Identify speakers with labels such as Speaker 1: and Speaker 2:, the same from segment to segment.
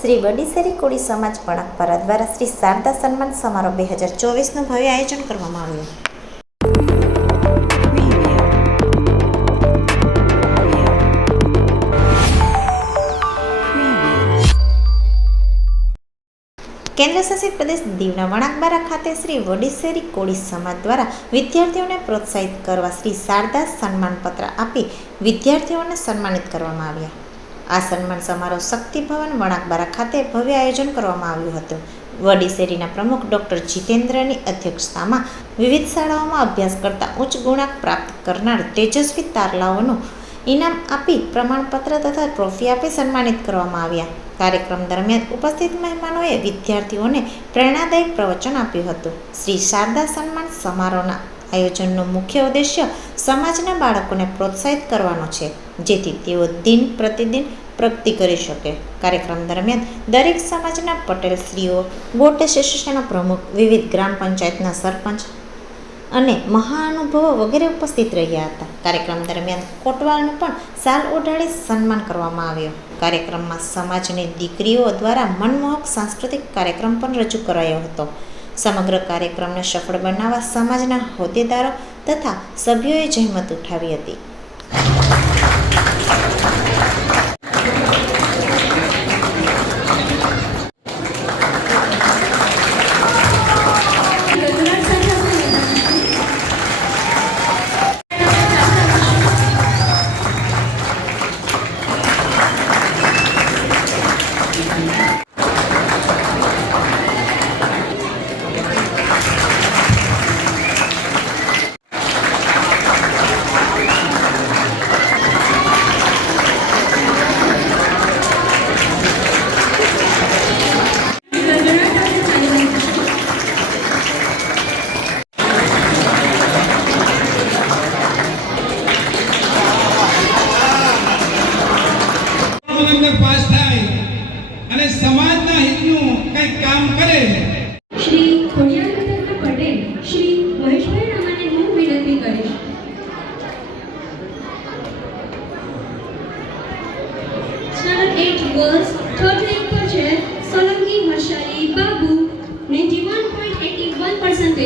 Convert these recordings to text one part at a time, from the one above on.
Speaker 1: શ્રી વડીસરી કોળી સમાજ વણાકપરા દ્વારા શ્રી શારદા સન્માન સમારોહ બે હજાર ચોવીસનું ભવ્ય આયોજન કરવામાં આવ્યું. કેન્દ્રશાસિત પ્રદેશ દીવના વણાકબારા ખાતે શ્રી વડીસેરી કોળી સમાજ દ્વારા વિદ્યાર્થીઓને પ્રોત્સાહિત કરવા શ્રી શારદા સન્માનપત્ર આપી વિદ્યાર્થીઓને સન્માનિત કરવામાં આવ્યા. આ સન્માન સમારોહ શક્તિ ભવન વણાકબારા ખાતે ભવ્ય આયોજન કરવામાં આવ્યું હતું. વડીસેરીના પ્રમુખ ડોક્ટર જીતેન્દ્રની અધ્યક્ષતામાં વિવિધ શાળાઓમાં અભ્યાસ કરતા ઉચ્ચ ગુણાંક પ્રાપ્ત કરનાર તેજસ્વી તારલાઓનું ઇનામ આપી પ્રમાણપત્ર તથા ટ્રોફી આપી સન્માનિત કરવામાં આવ્યા. કાર્યક્રમ દરમિયાન ઉપસ્થિત મહેમાનોએ વિદ્યાર્થીઓને પ્રેરણાદાયક પ્રવચન આપ્યું હતું. શ્રી શારદા સન્માન સમારોહના આયોજનનો મુખ્ય ઉદ્દેશ્ય સમાજના બાળકોને પ્રોત્સાહિત કરવાનો છે, જેથી તેઓ દિન પ્રતિદિન પ્રગતિ કરી શકે. કાર્યક્રમ દરમિયાન દરેક સમાજના પટેલ શ્રીઓ બોટ એસોસિએશનના પ્રમુખ, વિવિધ ગ્રામ પંચાયતના સરપંચ અને મહાનુભવો વગેરે ઉપસ્થિત રહ્યા હતા. કાર્યક્રમ દરમિયાન કોટવાલનું પણ સાલ ઓઢાડી સન્માન કરવામાં આવ્યું. કાર્યક્રમમાં સમાજની દીકરીઓ દ્વારા મનમોહક સાંસ્કૃતિક કાર્યક્રમ પણ રજૂ કરાયો હતો. સમગ્ર કાર્યક્રમને સફળ બનાવવા સમાજના હોદ્દેદારો તથા સભ્યોએ જહેમત ઉઠાવી હતી.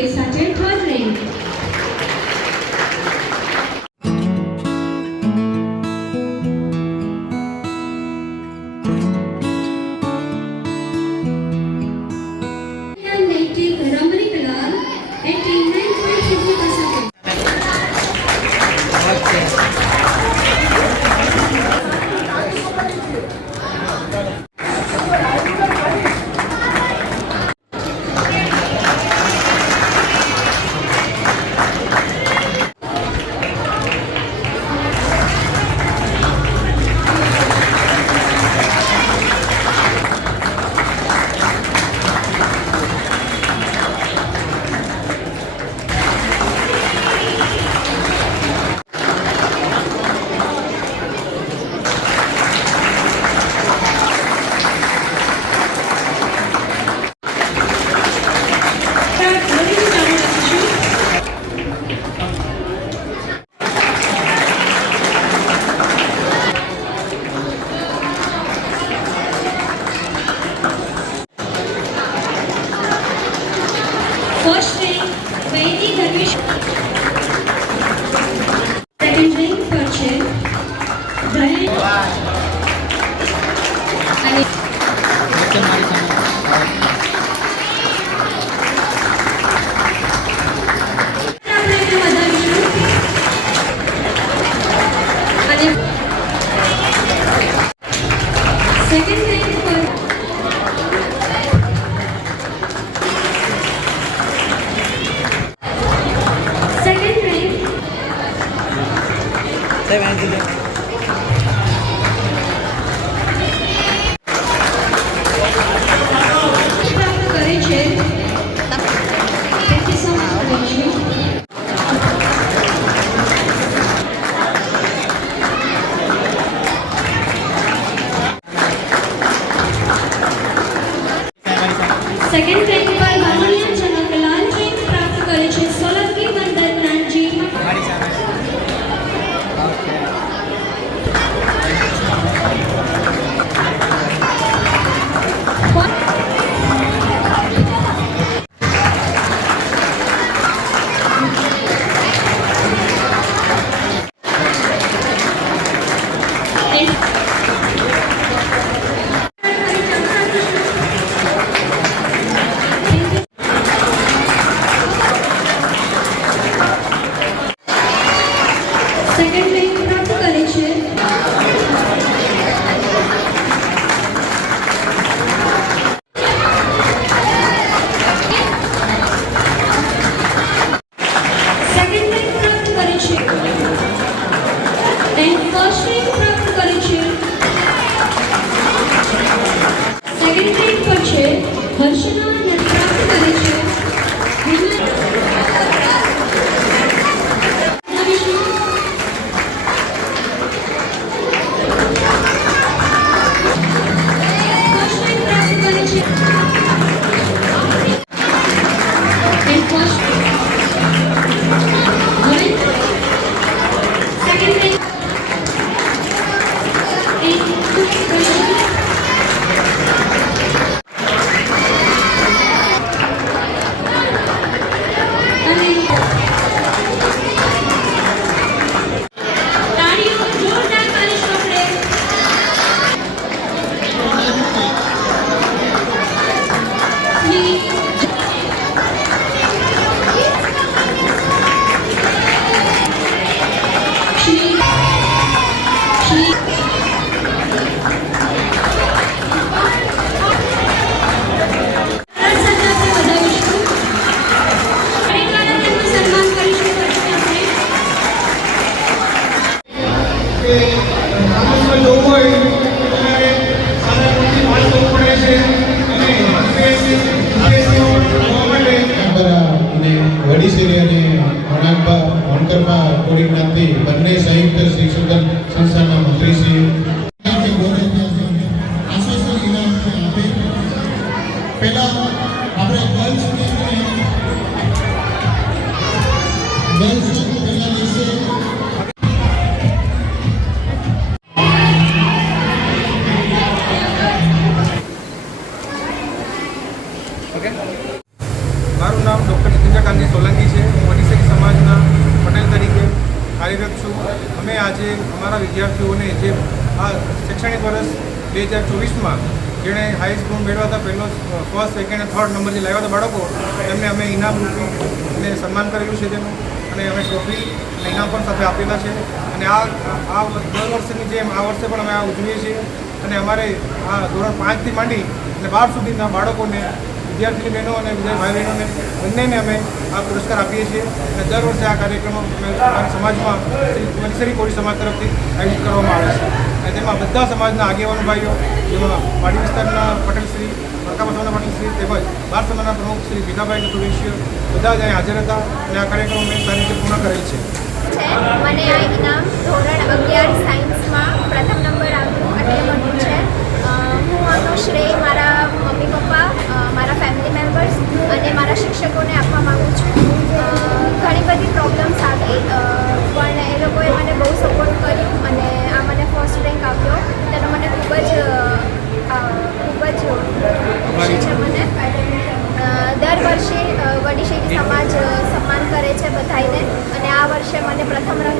Speaker 2: they started hurdling. પ્રાપ્ત
Speaker 3: કે છે અને યુપીએસસી યુપીએસસીઓ જોવા માટે
Speaker 4: અને વડીસેરી અને જ્ઞાતિ બંને સંયુક્ત શિક્ષણ સંસ્થાના
Speaker 5: જેણે હાઈ સ્કૂલ મેળવ્યા હતા, પહેલો ફર્સ્ટ સેકન્ડ થર્ડ નંબર જે લાવ્યા હતા બાળકો, તેમને અમે ઇનામ રૂપી સન્માન કરેલું છે તેનું. અને અમે ટ્રોફી અને ઇનામ પણ સાથે આપેલા છે. અને આ આ દર વર્ષની જેમ આ વર્ષે પણ અમે આ ઉજવીએ છીએ. અને અમારે આ ધોરણ પાંચથી માંડી અને બાર સુધીના બાળકોને વિદ્યાર્થી બહેનો અને વિદ્યાર્થી ભાઈ બહેનોને બંનેને અમે આ પુરસ્કાર આપીએ છીએ. અને દર વર્ષે આ કાર્યક્રમો સમાજમાં વનસરી કોળી સમાજ તરફથી આયોજિત કરવામાં આવે છે. અને તેમાં બધા સમાજના આગેવાનો ભાઈઓ, જેમાં વાડી વિસ્તારના પટેલશ્રી શ્રી મરકાબા પટેલશ્રી શ્રી તેમજ બાર સમાજના પ્રમુખ શ્રી ભીખાભાઈ નથુરેશ્વર બધા જ અહીં હાજર હતા અને આ કાર્યક્રમ મેં સારી રીતે પૂર્ણ કરેલ છે.
Speaker 6: મને આ ઇનામ ધોરણ અગિયાર સાયન્સમાં પ્રથમ નંબર આવ્યું એટલે છે. હું આનો મારા મમ્મી પપ્પા મારા ફેમિલી મેમ્બર્સ અને મારા શિક્ષકોને આપવા માગું છું. ઘણી બધી અને આ વર્ષે મને પ્રથમ રંગ અ, પ્રથમ